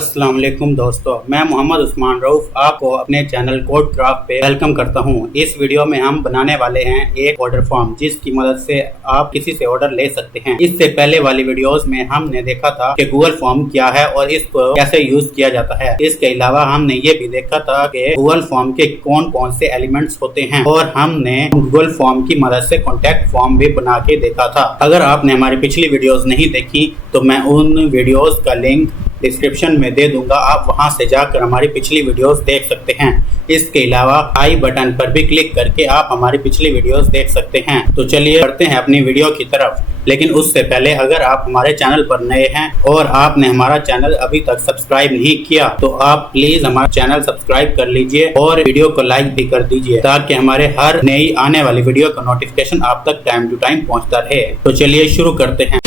अस्सलाम वालेकुम दोस्तों, मैं मोहम्मद उस्मान रऊफ आपको अपने चैनल कोड क्राफ्ट पे वेलकम करता हूं। इस वीडियो में हम बनाने वाले हैं एक ऑर्डर फॉर्म जिसकी मदद से आप किसी से ऑर्डर ले सकते हैं। इससे पहले वाली वीडियोस में हमने देखा था कि गूगल फॉर्म क्या है और इसको कैसे यूज किया जाता है। इसके अलावा हमने ये भी देखा था कि गूगल फॉर्म के कौन कौन से एलिमेंट्स होते हैं और हमने गूगल फॉर्म की मदद से कॉन्टेक्ट फॉर्म भी बना के देखा था। अगर आपने हमारी पिछली वीडियोस नहीं देखी तो मैं उन वीडियोस का लिंक डिस्क्रिप्शन में दे दूंगा, आप वहां से जाकर हमारी पिछली वीडियोस देख सकते हैं। इसके अलावा आई बटन पर भी क्लिक करके आप हमारी पिछली वीडियोस देख सकते हैं। तो चलिए बढ़ते हैं अपनी वीडियो की तरफ। लेकिन उससे पहले अगर आप हमारे चैनल पर नए हैं और आपने हमारा चैनल अभी तक सब्सक्राइब नहीं किया तो आप प्लीज हमारा चैनल सब्सक्राइब कर लीजिए और वीडियो को लाइक भी कर दीजिए ताकि हमारे हर नई आने वाली वीडियो का नोटिफिकेशन आप तक टाइम टू टाइम पहुंचता रहे। तो चलिए शुरू करते हैं।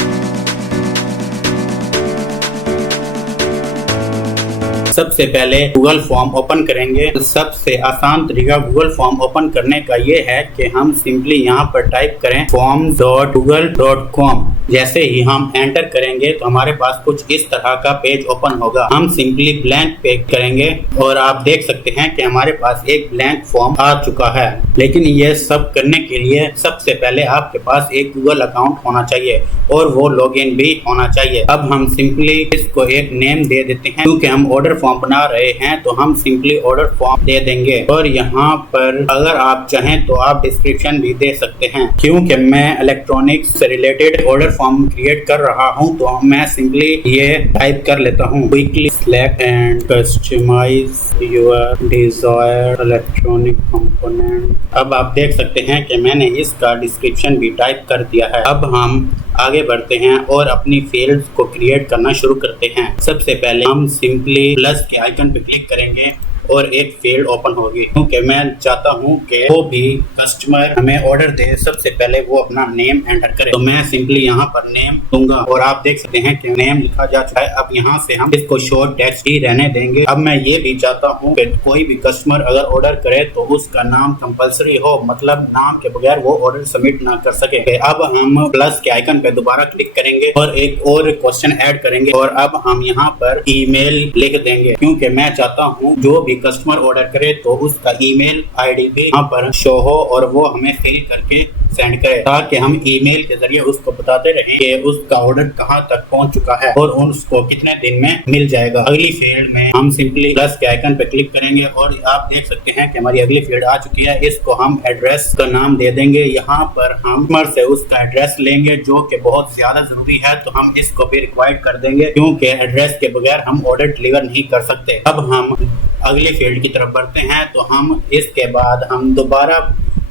सबसे पहले गूगल फॉर्म ओपन करेंगे। सबसे आसान तरीका गूगल फॉर्म ओपन करने का ये है कि हम सिंपली यहाँ पर टाइप करें form.google.com। जैसे ही हम एंटर करेंगे तो हमारे पास कुछ इस तरह का पेज ओपन होगा। हम सिंपली ब्लैंक पे करेंगे और आप देख सकते हैं कि हमारे पास एक ब्लैंक फॉर्म आ चुका है। लेकिन ये सब करने के लिए सबसे पहले आपके पास एक गूगल अकाउंट होना चाहिए और वो लॉगिन भी होना चाहिए। अब हम सिंपली इसको एक नेम दे देते हैं। क्योंकि हम ऑर्डर फॉर्म बना रहे हैं तो हम सिंपली ऑर्डर फॉर्म दे देंगे और यहाँ पर अगर आप चाहें तो आप डिस्क्रिप्शन भी दे सकते हैं। क्योंकि मैं इलेक्ट्रॉनिक्स से रिलेटेड ऑर्डर फॉर्म क्रिएट कर रहा हूं तो मैं सिंपली ये टाइप कर लेता हूं, quickly select and customise your desired electronic component. अब आप देख सकते हैं कि मैंने इसका डिस्क्रिप्शन भी टाइप कर दिया है। अब हम आगे बढ़ते हैं और अपनी फील्ड्स को क्रिएट करना शुरू करते हैं। सबसे पहले हम सिंपली प्लस के आइकन पे क्लिक करेंगे और एक फील्ड ओपन होगी। क्योंकि मैं चाहता हूं कि वो भी कस्टमर हमें ऑर्डर दे सबसे पहले वो अपना नेम एंटर करे, तो मैं सिंपली यहाँ पर नेम दूंगा और आप देख सकते हैं कि नेम लिखा जा चुका है। अब यहाँ से हम इसको शॉर्ट टेक्स्ट ही रहने देंगे। अब मैं ये भी चाहता हूँ कि कोई भी कस्टमर अगर ऑर्डर करे तो उसका नाम कंपलसरी हो, मतलब नाम के बगैर वो ऑर्डर सबमिट ना कर सके। अब हम प्लस के आइकन पे दोबारा क्लिक करेंगे और एक और क्वेश्चन ऐड करेंगे और अब हम यहाँ पर ईमेल लिख देंगे। क्योंकि मैं चाहता हूँ जो भी कस्टमर ऑर्डर करे तो उसका ईमेल आईडी भी यहाँ पर शो हो और वो हमें फिल करके सेंड करे, ताकि हम ईमेल के जरिए उसको बताते रहें कि उसका ऑर्डर कहाँ तक पहुँच चुका है और उसको कितने दिन में मिल जाएगा। अगली फील्ड में हम सिंपली प्लस के आइकन पे क्लिक करेंगे और आप देख सकते हैं कि हमारी अगली फील्ड आ चुकी है। इसको हम एड्रेस का नाम दे देंगे। यहाँ पर हम कस्टमर से उसका एड्रेस लेंगे जो कि बहुत ज्यादा जरूरी है, तो हम इसको भी रिक्वायर्ड कर देंगे क्योंकि एड्रेस के बगैर हम ऑर्डर डिलीवर नहीं कर सकते। अब हम अगली फील्ड की तरफ बढ़ते हैं तो हम इसके बाद हम दोबारा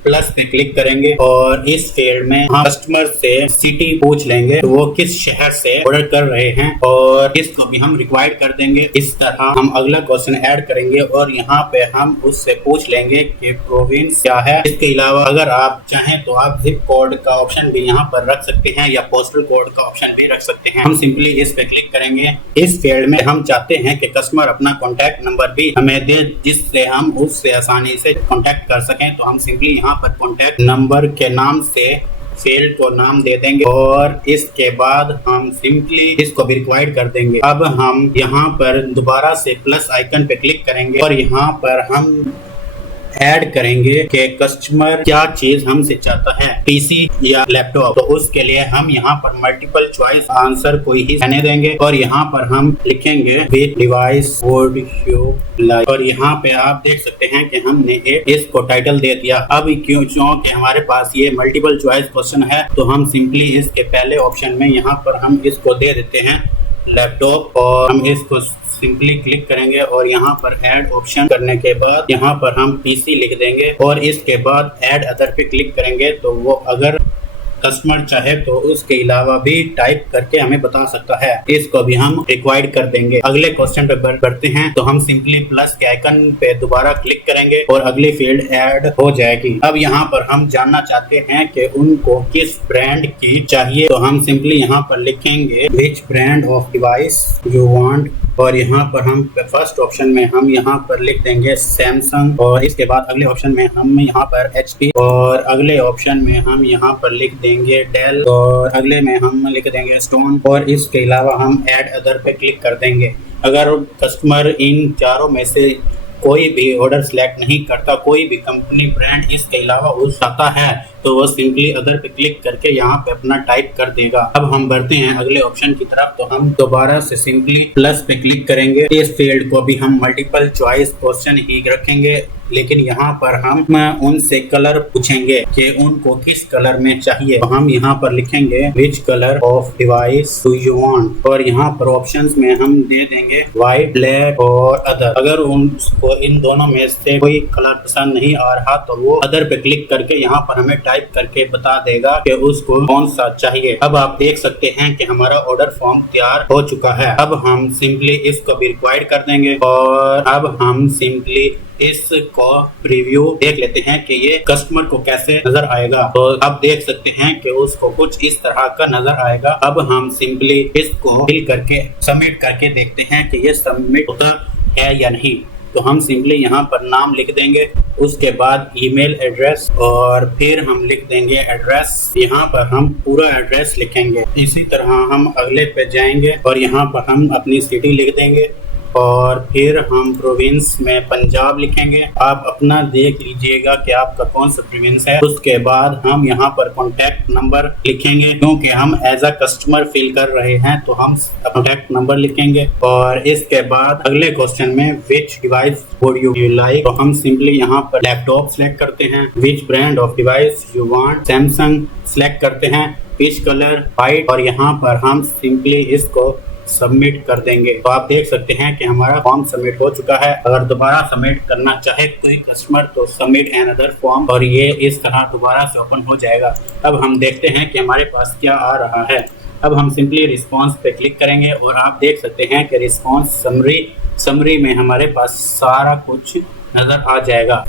प्लस पे क्लिक करेंगे और इस फील्ड में हम कस्टमर से सिटी पूछ लेंगे तो वो किस शहर से ऑर्डर कर रहे हैं और इसको भी हम रिक्वायर्ड कर देंगे। इस तरह हम अगला क्वेश्चन ऐड करेंगे और यहाँ पे हम उससे पूछ लेंगे कि प्रोविंस क्या है। इसके अलावा अगर आप चाहें तो आप जिप कोड का ऑप्शन भी यहाँ पर रख सकते हैं या पोस्टल कोड का ऑप्शन भी रख सकते हैं। हम सिंपली इस पे क्लिक करेंगे। इस फील्ड में हम चाहते हैं कि कस्टमर अपना कॉन्टैक्ट नंबर भी हमें दे जिससे हम उससे आसानी से कॉन्टैक्ट कर सकें, तो हम सिंपली यहाँ पर कॉन्टैक्ट नंबर के नाम से फील्ड को नाम दे देंगे और इसके बाद हम सिंपली इसको भी रिक्वायर्ड कर देंगे। अब हम यहाँ पर दोबारा से प्लस आइकन पे क्लिक करेंगे और यहाँ पर हम ऐड करेंगे कि कस्टमर क्या चीज हमसे चाहता है, पीसी या लैपटॉप। तो उसके लिए हम यहाँ पर मल्टीपल चॉइस आंसर कोई ही रहने देंगे और यहाँ पर हम लिखेंगे विच डिवाइस वुड यू लाइक और यहाँ पे आप देख सकते हैं कि हमने इसको टाइटल दे दिया। अब क्योंकि हमारे पास ये मल्टीपल चॉइस क्वेश्चन है तो हम सिंपली इसके पहले ऑप्शन में यहाँ पर हम इसको दे देते हैं लैपटॉप और हम इसको सिंपली क्लिक करेंगे और यहाँ पर ऐड ऑप्शन करने के बाद यहाँ पर हम पीसी लिख देंगे और इसके बाद ऐड अदर पे क्लिक करेंगे तो वो अगर कस्टमर चाहे तो उसके अलावा भी टाइप करके हमें बता सकता है। इसको भी हम रिक्वायर्ड कर देंगे। अगले क्वेश्चन पे बढ़ते हैं तो हम सिंपली प्लस के आइकन पे दोबारा क्लिक करेंगे और अगली फील्ड ऐड हो जाएगी। अब यहाँ पर हम जानना चाहते हैं कि उनको किस ब्रांड की चाहिए, तो हम सिंपली यहाँ पर लिखेंगे which brand of device you want और यहाँ पर हम फर्स्ट ऑप्शन में हम यहाँ पर लिख देंगे सैमसंग और इसके बाद अगले ऑप्शन में हम यहाँ पर HP और अगले ऑप्शन में हम यहाँ पर लिख देंगे डेल और अगले में हम लिख देंगे स्टोन और इसके अलावा हम ऐड अदर पे क्लिक कर देंगे। अगर कस्टमर इन चारों में से कोई भी ऑर्डर सिलेक्ट नहीं करता, कोई भी कंपनी ब्रांड इसके अलावा हो सकता है, तो वो सिंपली अदर पे क्लिक करके यहाँ पे अपना टाइप कर देगा। अब हम बढ़ते हैं अगले ऑप्शन की तरफ, तो हम दोबारा से सिंपली प्लस पे क्लिक करेंगे। इस फील्ड को भी हम मल्टीपल चॉइस क्वेश्चन ही रखेंगे, लेकिन यहाँ पर हम उनसे कलर पूछेंगे कि उनको किस कलर में चाहिए। तो हम यहाँ पर लिखेंगे which colour of device do you want, और यहाँ पर ऑप्शंस में हम दे देंगे व्हाइट, ब्लैक और अदर। अगर उनको इन दोनों में से कोई कलर पसंद नहीं आ रहा तो वो अदर पे क्लिक करके यहाँ पर हमें टाइप करके बता देगा कि उसको कौन सा चाहिए। अब आप देख सकते हैं कि हमारा ऑर्डर फॉर्म तैयार हो चुका है। अब हम सिंपली इसको भी रिक्वायर्ड कर देंगे, और अब हम सिंपली इसको प्रीव्यू देख लेते हैं कि ये कस्टमर को कैसे नजर आएगा। तो आप देख सकते हैं कि उसको कुछ इस तरह का नजर आएगा। अब हम सिंपली इसको फिल करके सबमिट करके देखते हैं कि ये सबमिट होता है या नहीं। तो हम सिंपली यहाँ पर नाम लिख देंगे, उसके बाद ईमेल एड्रेस, और फिर हम लिख देंगे एड्रेस। यहाँ पर हम पूरा एड्रेस लिखेंगे। इसी तरह हम अगले पे जाएंगे और यहाँ पर हम अपनी सिटी लिख देंगे, और फिर हम प्रोविंस में पंजाब लिखेंगे। आप अपना देख लीजिएगा कि आपका कौन सा प्रोविंस है। उसके बाद हम यहाँ पर कॉन्टैक्ट नंबर लिखेंगे, क्योंकि हम एज अ कस्टमर फिल कर रहे हैं तो हम कॉन्टैक्ट नंबर लिखेंगे। और इसके बाद अगले क्वेश्चन में विच डिवाइस वुड यू लाइक, तो हम सिंपली यहाँ पर लैपटॉप सेलेक्ट करते हैं। Which brand of device you want, Samsung select करते हैं। विच कलर, व्हाइट, और यहाँ पर हम सिंपली इसको सबमिट कर देंगे। तो आप देख सकते हैं कि हमारा फॉर्म सबमिट हो चुका है। अगर दोबारा सबमिट करना चाहे कोई कस्टमर तो सबमिट एन अदर फॉर्म, और ये इस तरह दोबारा से ओपन हो जाएगा। अब हम देखते हैं कि हमारे पास क्या आ रहा है। अब हम सिंपली रिस्पॉन्स पे क्लिक करेंगे, और आप देख सकते हैं कि रिस्पॉन्स समरी में हमारे पास सारा कुछ नजर आ जाएगा।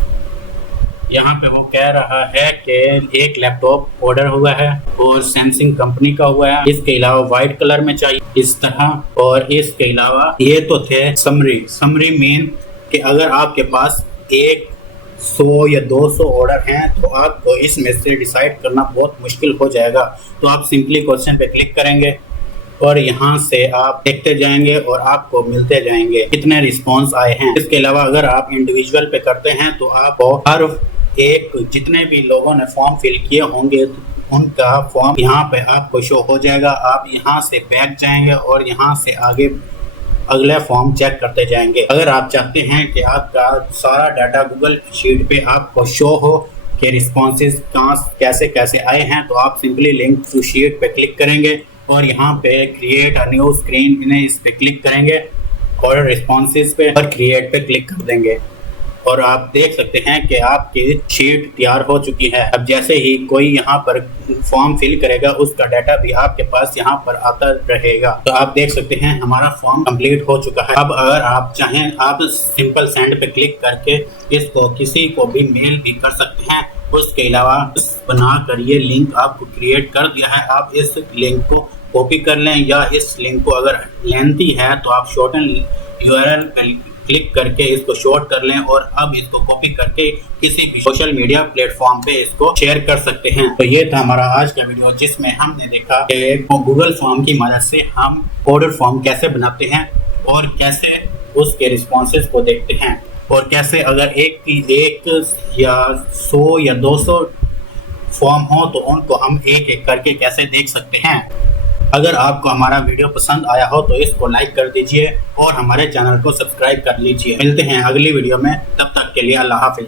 यहाँ पे वो कह रहा है कि एक लैपटॉप ऑर्डर हुआ है और सैमसंग कंपनी का हुआ है। इसके अलावा व्हाइट कलर में चाहिए इस तरह, और इसके अलावा ये तो थे समरी मीन कि अगर आपके पास 100 या 200 ऑर्डर हैं तो आपको इसमें से डिसाइड करना बहुत मुश्किल हो जाएगा। तो आप सिंपली क्वेश्चन पे क्लिक करेंगे और यहाँ से आप देखते जाएंगे और आपको मिलते जाएंगे कितने रिस्पॉन्स आए हैं। इसके अलावा अगर आप इंडिविजुअल पे करते हैं तो आपको हर एक जितने भी लोगों ने फॉर्म फिल किए होंगे उनका फॉर्म यहाँ पे आपको शो हो जाएगा। आप यहाँ से बैक जाएंगे और यहाँ से आगे अगला फॉर्म चेक करते जाएंगे। अगर आप चाहते हैं कि आपका सारा डाटा गूगल शीट पे आपको शो हो कि रिस्पॉन्सेज कहाँ कैसे कैसे आए हैं, तो आप सिंपली लिंक टू शीट पे क्लिक करेंगे और यहाँ पे क्रिएट अ न्यू स्क्रीन इन्हें इस पे क्लिक करेंगे और रिस्पॉन्सेज पे और क्रिएट पे क्लिक कर देंगे। और आप देख सकते हैं कि आपकी शीट तैयार हो चुकी है। अब जैसे ही कोई यहाँ पर फॉर्म फिल करेगा उसका डाटा भी आपके पास यहाँ पर आता रहेगा। तो आप देख सकते हैं हमारा फॉर्म कंप्लीट हो चुका है। अब अगर आप चाहें आप सिंपल सेंड पे क्लिक करके इसको किसी को भी मेल भी कर सकते हैं। उसके अलावा बनाकर ये लिंक आपको क्रिएट कर दिया है, आप इस लिंक को कॉपी कर लें, या इस लिंक को अगर लेंथी है तो आप शॉर्टन यूआरएल पे क्लिक करके इसको शॉर्ट कर लें और अब इसको कॉपी करके किसी भी सोशल मीडिया प्लेटफॉर्म पे इसको शेयर कर सकते हैं। तो ये था हमारा आज का वीडियो जिसमें हमने देखा कि गूगल फॉर्म की मदद से हम ऑर्डर फॉर्म कैसे बनाते हैं और कैसे उसके रिस्पॉन्सेज को देखते हैं, और कैसे अगर एक या 100 या 200 फॉर्म हो तो उनको हम एक एक करके कैसे देख सकते हैं। अगर आपको हमारा वीडियो पसंद आया हो तो इसको लाइक कर दीजिए और हमारे चैनल को सब्सक्राइब कर लीजिए। मिलते हैं अगली वीडियो में, तब तक के लिए अल्लाह हाफिज।